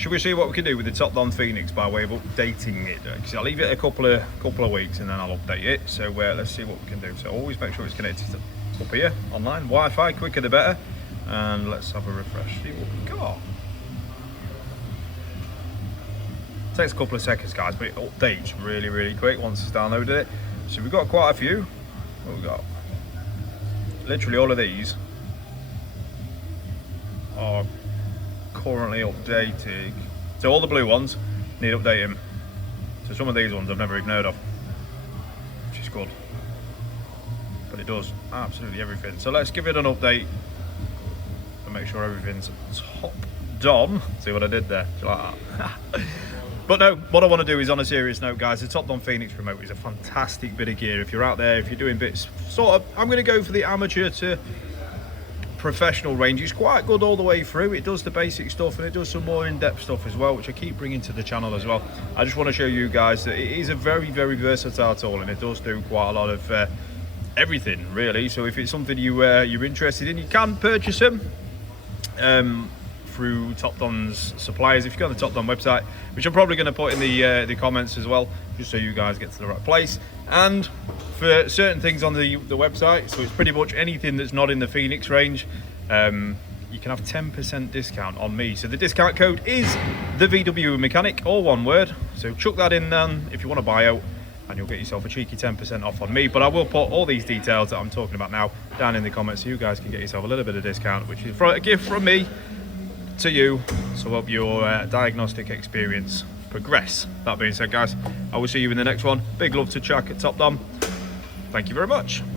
should we see what we can do with the Top Don Phoenix by way of updating it? Because I'll leave it a couple of weeks and then I'll update it. So let's see what we can do. So always make sure it's connected up here online. Wi-Fi, quicker the better. And let's have a refresh. See what we got. Takes a couple of seconds, guys, but it updates really quick once it's downloaded it. So we've got quite a few. What we got? Literally all of these are currently updating. So all the blue ones need updating. So some of these ones I've never even heard of, which is good. But it does absolutely everything. So let's give it an update and make sure everything's top done. See what I did there? Do you like that? But no, what I want to do is, on a serious note, guys, the Top Don Phoenix remote is a fantastic bit of gear. If you're out there, if you're doing bits, sort of, I'm going to go for the amateur to professional range. It's quite good all the way through. It does the basic stuff and it does some more in-depth stuff as well, which I keep bringing to the channel as well. I just want to show you guys that it is a very versatile tool, and it does do quite a lot of everything, really. So if it's something you're interested in, you can purchase them through Top Don's suppliers. If you go on the Top Don website, which I'm probably going to put in the comments as well, just so you guys get to the right place. And for certain things on the website, so it's pretty much anything that's not in the Phoenix range, you can have 10% discount on me. So the discount code is the VW Mechanic, all one word. So chuck that in if you want to buy out, and you'll get yourself a cheeky 10% off on me. But I will put all these details that I'm talking about now down in the comments, so you guys can get yourself a little bit of discount, which is a gift from me to you, so help your diagnostic experience progress. That being said, guys, I will see you in the next one. Big love to Chuck at Top Don. Thank you very much.